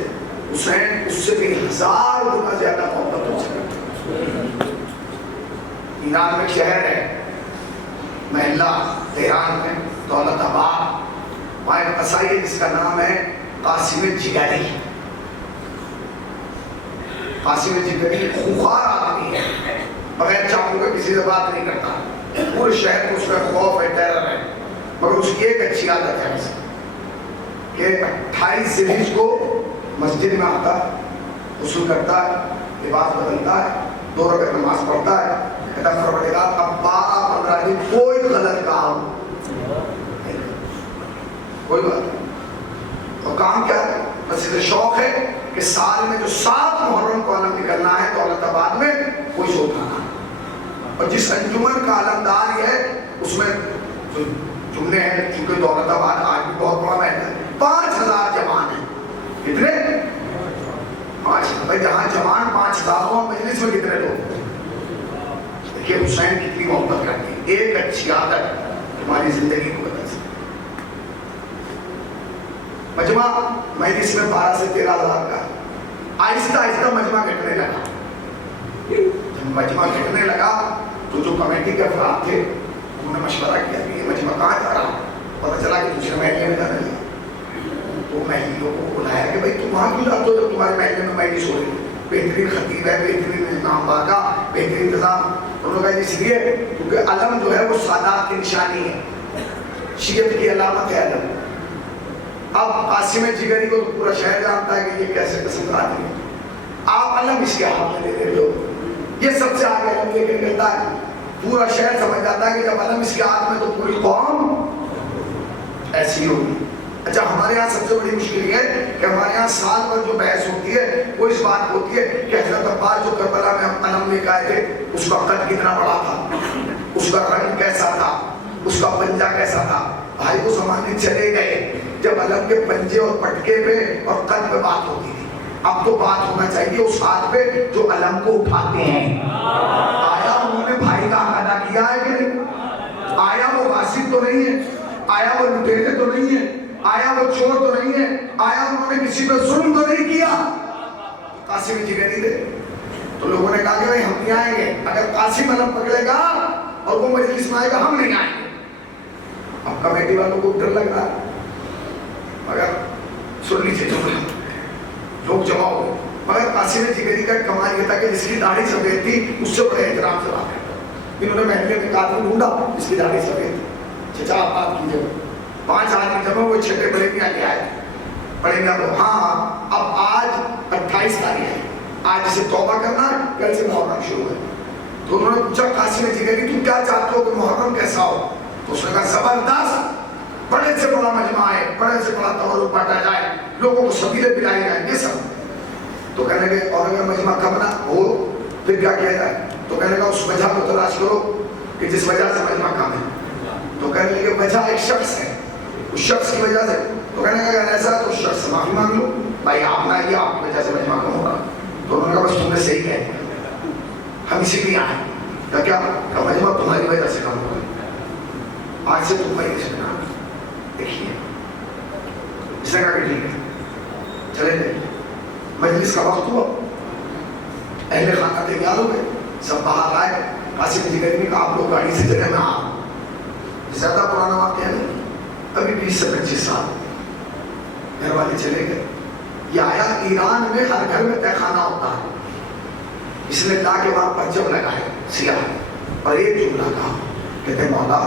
حسین اس سے بھی 1000 گنا زیادہ محبت تم سے کرتے ہو۔ ایران میں شہر ہے محلہ تہران میں دولت آباد، وہاں ایک قصائی ہے جس کا نام ہے قاسم جگری۔ قاسم جگری خوخار آدمی ہے، بغیر چاقو کے کسی سے بات نہیں کرتا، پورے شہر کو اس میں خوف ہے، ٹیرر ہے، مگر اس کی ایک اچھی عادت ہے کہ 28 ذیلحج کو مسجد میں آتا ہے، غسل کرتا ہے، لباس بدلتا ہے، 2 رکعت نماز پڑھتا ہے، کہتا پڑے گا اب 12-15 دن کوئی غلط کام نہیں، کوئی بات نہیں۔ اور کام کیا ہے؟ بس اسے شوق ہے کہ سال میں جو 7 محرم کو علم نکلنا ہے دولت آباد میں کوئی سو اٹھانا ہے، اور جس انجمن کا علمدار یہ ہے اس میں جو جملے ہیں، چونکہ دولت آباد آج بھی بہت بڑا محل ہے، 5000 جوان ہیں۔ کتنے؟ 5000۔ بھائی جہاں جوان 5000 ہو، مجلس میں کتنے لوگ؟ دیکھیے حسین کتنی محبت کرتی ہے، ایک اچھی عادت تمہاری زندگی کو بدل سکتی۔ مجمع مجلس میں 12 سے 13,000 کا، آہستہ آہستہ مجمع گھٹنے لگا۔ جب مجمع گھٹنے لگا تو جو کمیٹی کے افراد تھے انہوں نے مشورہ کیا کہ یہ مجمع کہاں جا رہا ہے؟ پتہ چلا کہ دوسرے محلے میں جانے لگا۔ تو محلیوں کو بلایا کہ بھائی تم وہاں کیوں جاتے ہو جب تمہارے محلے میں مجلس ہو رہی ہے؟ بہترین خطیب ہے، بہترین نظام باغا، بہترین انتظام۔ انہوں نے کہا اس لیے کیونکہ علم جو ہے وہ سادات کی نشانی ہے، شیعت کی علامت ہے علم۔ اب قاسم جگری کو تو پورا شہر جانتا ہے کہ یہ کیسے قسم کا آدمی ہے، آپ علم اس کے ہاتھ میں لے رہے ہو، یہ سب سے آگے علم لے کے نکلتا ہے، پورا شہر سمجھ جاتا ہے کہ جب علم اس کے ہاتھ میں تو پوری قوم ایسی ہوگی۔ اچھا ہمارے یہاں سب سے بڑی مشکل یہ ہے کہ ہمارے یہاں سال پر جو بحث ہوتی ہے وہ اس بات ہوتی ہے کہ حضرت عباس جو کربلا میں علم لے کے آئے تھے اس کا قد کتنا بڑا تھا، اس کا رنگ کیسا تھا، اس کا پنجہ کیسا تھا۔ بھائی وہ زمانے چلے گئے جب علم کے پنجے اور پٹکے پہ اور قد پہ بات ہوتی تھی، اب تو بات ہونا چاہیے اس ہاتھ پہ جو علم کو اٹھاتے ہیں۔ آیا انہوں نے بھائی کا حق ادا کیا ہے کہ نہیں؟ آیا وہ غاصب تو نہیں ہے؟ آیا وہ لٹیرے تو نہیں ہے؟ آیا وہ چور تو نہیں ہے؟ آیا انہوں نے کسی پہ ظلم تو نہیں کیا؟ قاسم جگری تھے تو لوگوں نے کہا کہ بھائی ہم نہیں آئیں گے، اگر قاسم علم پکڑے گا اور وہ مجلس میں آئے گا ہم نہیں آئیں گے۔ اب کمیٹی والوں کو ڈر لگ رہا مگر سن لیجیے لوگ جمع ہوئے، مگر قاسم جگری کا کمال یہ تھا کہ جس کی داڑھی سفید تھی اس سے بڑے احترام سے بات کرتا۔ انہوں نے محلے میں قاتل ڈھونڈا جس کی داڑھی سفید تھی، چچا آپ بات کیجیے۔ 5 آدمی جمع ہوئے، چھٹے بڑے میاں لے آئے، بڑے میاں کو ہاں اب آج 28 تاریخ ہے، آج سے توبہ کرنا ہے، کل سے محرم شروع ہے۔ تو انہوں نے پوچھا قاسم جگری تم کیا چاہتے ہو کہ محرم کیسا ہو؟ تو اس نے کہا زبردست، بڑے سے بڑا مجمع ہے، بڑے سے بڑا تورک بانٹا جائے، لوگوں کو سبیلیں پلائی جائیں، یہ سب۔ تو کہنے لگے اور اگر مجمع کم نہ ہو پھر کیا کیا جائے؟ تو کہنے لگا اس وجہ کو تلاش کرو کہ جس وجہ سے مجمع کم ہے۔ تو کہنے لگے وجہ ایک شخص ہے، اس شخص کی وجہ سے۔ تو کہنے لگا اگر ایسا ہے تو اس شخص سے معافی مانگ لو، بھائی آپ نہ یہ آپ کی وجہ سے مجمع کم ہوگا۔ تو انہوں نے کہا بس تم نے صحیح کہہ دیا، ہم اسی لیے آئے۔ کہا کیا؟ کہ مجمع تمہاری وجہ سے کم ہوگا، آج سے تم مجلس میں آنا۔ دیکھیے اس نے کہا کہ ٹھیک ہے چلے جائیں۔ مجلس کا وقت ہوا، اہل خانہ تیار ہو گئے، سب باہر آئے۔ قاسم جگری نے کہا آپ لوگ گاڑی سے چلے، میں آؤں۔ زیادہ پرانا واقعہ نہیں، ابھی 20 سے 25 سال گھر والے چلے گئے۔ یہ آیا ایران میں ہر گھر میں تہ خانہ ہوتا ہے، اس نے لا کے وہاں پرچم لگائے سیاہ اور ایک جملہ کہا، کہتے مولا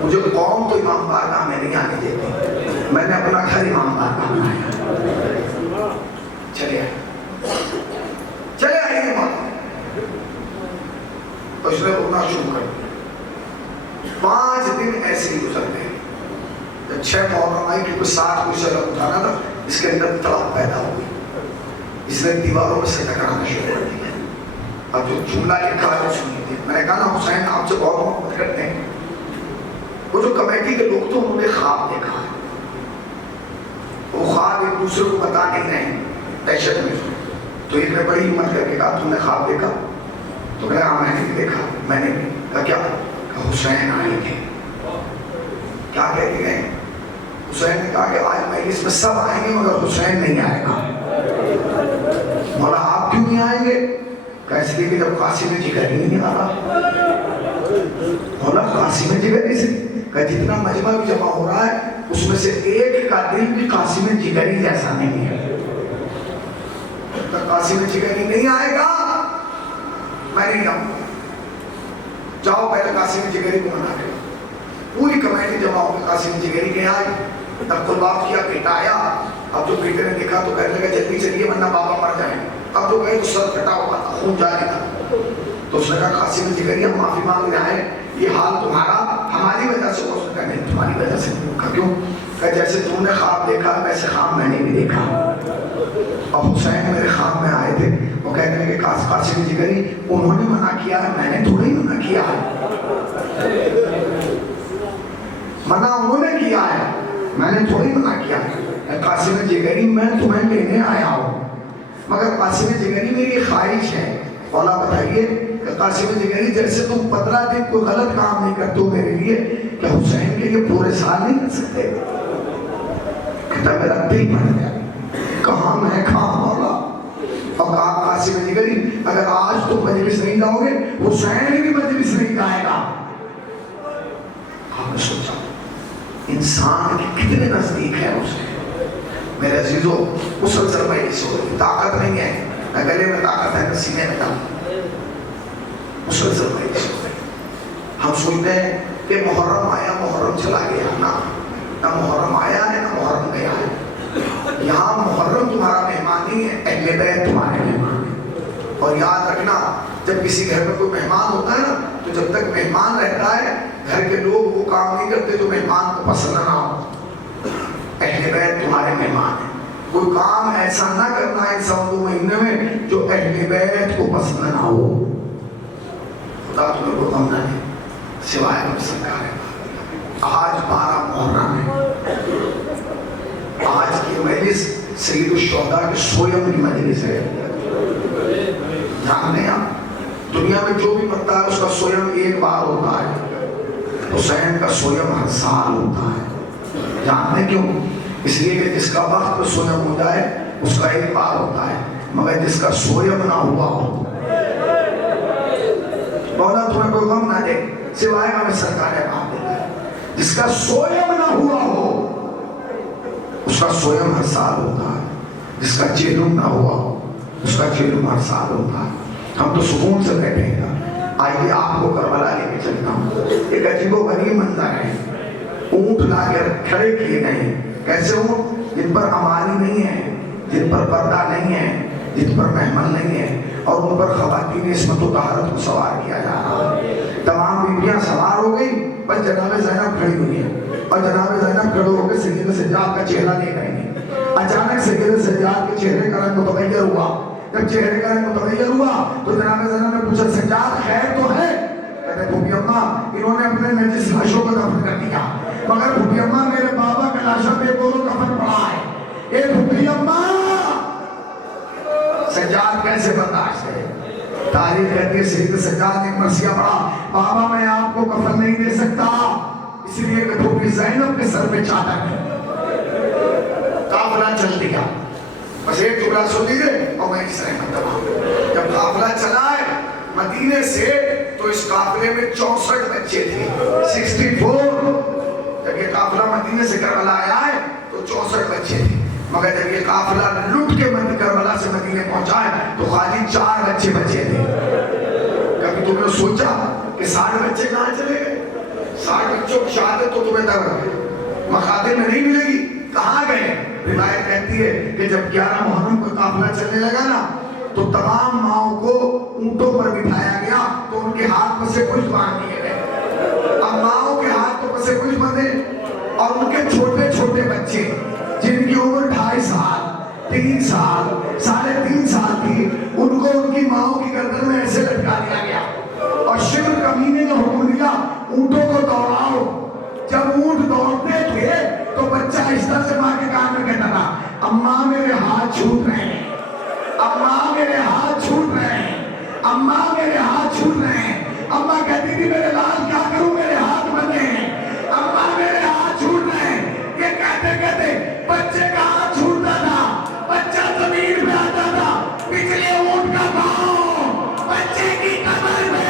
مجھے قوم تو امام بارگاہ میں نہیں آنے دیتی، میں نے اپنا گھر امام بارگاہ میں آیا۔ چلے آئیے مولا، اور اس نے رونا شروع کر دیا۔ 5 دن ایسے ہی گزر گئے۔ جب 6 محرم آئی کیونکہ 7 کو اسے اٹھانا تھا، اس کے اندر تڑپ پیدا ہوئی، اس نے دیواروں میں سے ٹکرانا شروع کر دیا۔ اب جو جملہ لکھا ہے سنیے، میں نے کہا نا حسین آپ سے بہت محبت کرتے ہیں۔ وہ جو کمیٹی کے لوگ تھے انہوں نے خواب دیکھا ہے، وہ خواب ایک دوسرے کو بتا نہیں رہے ہیں دہشت میں۔ تو ایک نے بڑی ہمت کر کے کہا تم نے خواب دیکھا؟ تو کہا ہاں میں نے دیکھا، میں نے بھی۔ کہا کیا؟ کہ حسین آئیں گے۔ کیا کہہ کے گئے؟ حسین نے کہا کہ آج مجلس میں سب آئیں گے مگر حسین نہیں آئے گا۔ مولا آپ کیوں نہیں آئیں گے؟ کہ اس لیے کہ جب قاسم جگری نہیں آ رہا۔ مولا قاسم جگری سے کہ جتنا مجمع بھی جمع ہو رہا ہے اس میں سے ایک کا دل بھی قاسم جگری جیسا نہیں ہے۔ قاسم جگری نہیں آئے گا میں نہیں جاؤں گا۔ جاؤ پہلے قاسم جگری کو منا کرو. پوری کمیٹی جمع ہو کے قاسم جگری کے آئی, تقل باب کیا, بیٹا آیا. اب جو بیٹے نے دیکھا تو کہنے لگا جلدی چلیے ورنہ بابا مر جائیں. اب جو گئے تو سر کٹا ہوا تھا, خون جاری تھا. تو اس نے کہا قاسم جگری ہم معافی مانگ رہے ہیں, یہ حال تمہارا ہماری وجہ سے ہو سکتا ہے. نہیں, تمہاری وجہ سے نہیں. کیوں؟ کہ جیسے تم نے خواب دیکھا ویسے خواب میں نے بھی دیکھا. اب حسین میرے خواب میں آئے تھے, وہ کہتے ہیں کہ قاسم جگری انہوں نے منع کیا ہے, میں نے تھوڑی منع کیا ہے. منع انہوں نے کیا ہے, میں نے تھوڑی منع کیا ہے. قاسم جگری میں تمہیں لینے آیا ہوں, مگر قاسم جگری میری خواہش ہے. مولا بتائیے کہ قاسم جگری جیسے تم 15 دن کوئی غلط کام نہیں کرتے ہو میرے لیے, کہ حسین کے لیے پورے سال نہیں کر سکتے؟ کہتا میرا دل بڑھ گیا, کہاں میں کہاں مولا. اور کہا قاسم جگری اگر آج تم مجلس نہیں جاؤ گے حسین بھی مجلس نہیں جائے گا. آپ نے سوچا انسان کے کتنے نزدیک ہے اسے. میرے عزیزو مسلسل مجلس ہو رہی, طاقت نہیں ہے, نہ گلے میں طاقت ہے نہ سینے میں طاقت, مسلسل مجلس ہو رہی. ہم سوچتے ہیں کہ محرم آیا محرم چلا گیا. نہ محرم آیا ہے نہ محرم گیا ہے. یہاں محرم تمہارا مہمان نہیں ہے, اہل بیت تمہارے مہمان ہیں. اور یاد رکھنا جب کسی گھر میں کوئی مہمان ہوتا ہے نا, تو جب تک مہمان رہتا ہے گھر کے لوگ وہ کام نہیں کرتے جو مہمان کو پسند نہ ہو. اہل بیت تمہارے مہمان ہیں. کوئی کام ایسا نہ کرنا ہے 2 مہینے میں جو اہل بیت کو پسند نہ ہو. خدا تمہیں کو غم نہ دے سوائے ہم سرکار ہے. آج 12 محرم ہے. آج کی مجلس سید الشہداء کے سویم کی مجلس ہے. جانتے ہیں آپ دنیا میں جو بھی مرتا ہے اس کا سویم ایک بار ہوتا ہے, حسین کا سویم ہر سال ہوتا ہے. جانتے کیوں؟ اس لیے کہ جس کا وقت پر سویم ہو جائے اس کا ایک بار ہوتا ہے, مگر جس کا سویم نہ ہوا ہو مولا تمہیں کوئی غم نہ دے سوائے ہمیں سرکار بات دیتا ہے. جس کا سویم نہ ہوا ہو اس کا سویم ہر سال ہوتا ہے. جس کا چیلم نہ ہوا ہو اس کا چیلم ہر سال ہوتا ہے. ہم تو سکون سے بیٹھے ہیں. آئیے آپ کو کربلا لے کے چلتا ہوں. ایک عجیب و غریب منظر ہے. اونٹ لا کر کھڑے کیے گئے ہیں. کیسے اونٹ؟ جن پر امانی نہیں ہے, جن پر پردہ نہیں ہے, جن پر محمل نہیں ہے, اور ان پر خواتین عصمت و طہارت کو سوار کیا جا رہا ہے. تمام بیویاں سوار ہو گئی, بس جناب زینب کھڑی ہوئی ہے. اور جناب زینب کھڑے ہو کے سید سجاد کا چہرہ دیکھ رہے ہیں. اچانک سید سجاد کے چہرے کا رنگ متغیر ہوا. جب چہرے کا رنگ متغیر ہوا تو جناب زینب نے پوچھا سجاد خیر تو ہے؟ کہتے پھوپھی اماں انہوں نے اپنے نجس لاشوں کو دفن کر دیا, مگر پھوپھی اماں میرے بابا کا لاشا بے بولو کفن پڑا ہے. اے پھوپھی اماں سجاد کیسے برداشت ہے؟ تاریخ کہتی ہے سید سجاد ایک مرثیہ پڑا, بابا میں آپ کو کفن نہیں دے سکتا اس لیے کہ پھوپھی زینب کے سر پہ چادر ہے. قافلہ چل دیا, بس ایک ٹکڑا سن لیجیے اور میں اس طرح جب قافلہ چلا ہے مدینے سے تو اس قافلے میں 64 بچے تھے. 64. جب یہ قافلہ مدینے سے کربلا آیا ہے تو 64 بچے تھے, مگر جب یہ قافلہ لٹ کے کربلا سے مدینے پہنچا ہے تو خالی 4 بچے بچے تھے. کبھی تم نے سوچا کہ 60 بچے کہاں چلے گئے؟ 60 بچوں کی شہادت تو تمہیں تک مقادر میں نہیں ملے گی, کہاں گئے؟ روایت کہتی ہے کہ جب 11 محرم کو قافلہ چلنے لگا نا تو تمام ماؤں کو اونٹوں پر بٹھایا گیا تو ان کے ہاتھ میں سے کچھ باندھ دیے گئے. اب ماؤں کے ہاتھ میں سے کچھ بندھے اور ان کے چھوٹے چھوٹے بچے جن کی عمر 2.5 سال 3 سال 3.5 سال تھی ان کو ان کی ماؤں کی گردن میں ایسے لٹکا دیا گیا اور شبر کمینے نے حکم دیا اونٹوں کو دوڑاؤ. جب اونٹ دوڑتے تھے تو بچہ اس طرح سے ماں کے کان میں کہتا تھا اماں میرے ہاتھ چھوٹ رہے ہیں, اماں میرے ہاتھ چھوٹ رہے ہیں, اماں میرے ہاتھ چھوٹ رہے ہیں. اماں کہتی تھی میرے لال کیا کروں میرے ہاتھ بندھے ہیں, اماں میرے ہاتھ چھوٹ رہے ہیں. یہ کہتے کہتے بچے کا ہاتھ چھوٹتا تھا, بچہ زمین پہ آتا تھا, پچھلے اونٹ کا پاؤں بچے کی کمر میں.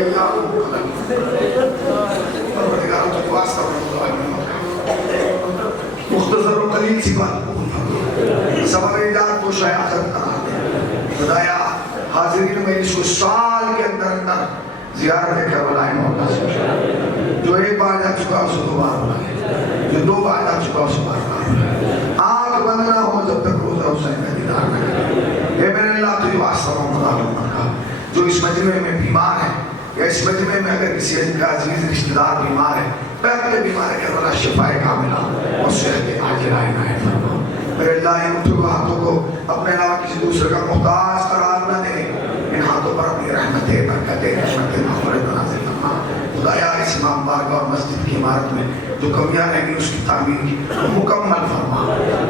وإياكم پروردگار تو واسطہ مختصر و قلیل سی بات قبول فرما، سبب ایجاد کو شاید آخر قرار دے خدایا۔ حاضرین میں اس کو سال کے اندر زیارت کربلا مولا سے جو ایک بار جا چکا اسے دوبارہ بلائے، جو دو بار جا چکا اسے بار بلائے، آنکھ بند نہ ہو جب تک روزہ حسین کا دیدار نہ کرے۔ اے میرے اللہ تجھے واسطہ کا جو اس مجمع میں بیمار ہے یا اس مجمع میں اگر کسی کا عزیز رشتہ دار بیمار ہے، پہلے بیمار ہے کربلا شفائے کاملہ اور صحت عاجلہ عنایت فرما۔ میرے اللہ ان اٹھو ہاتھوں کو اپنے علاوہ کسی دوسرے کا محتاج قرار نہ دے، ان ہاتھوں پر اپنی رحمت برکت رحمت مغفرت نازل فرما۔ خدایا اس امام بارگاہ اور مسجد کی عمارت میں جو کمیاں رہ گئی اس کی تعمیر کی مکمل فرما۔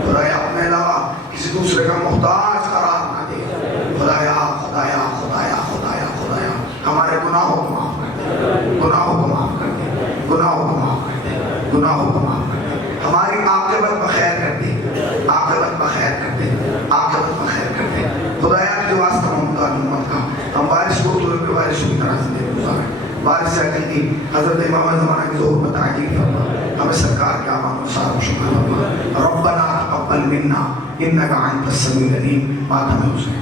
خدایا اپنے علاوہ کسی دوسرے کا محتاج قرار نہ دے۔ خدایا خدایا خدایا خدایا خدایا ہمارے گناہوں کو معاف کر دے، گناہوں کو معاف کر دے، گناہوں کو معاف کر دے، گناہوں کو معاف کر دے، ہماری عاقبت بخیر کر دے، عاقبت بخیر کر دے، عاقبت بخیر کر دے۔ خدایا تجھے واسطہ محمد امت کا ہم بارش کو تو کے بارش کی طرح زندگی گزاریں۔ بارش سے عقیدی حضرت امام زمانہ کی ظہور میں تعجیل فرما، ہمیں سرکار کے امان و سار و شکر فرما۔ ربنا تقبل منا انک انت السمیع العلیم، بات ہمیں حسین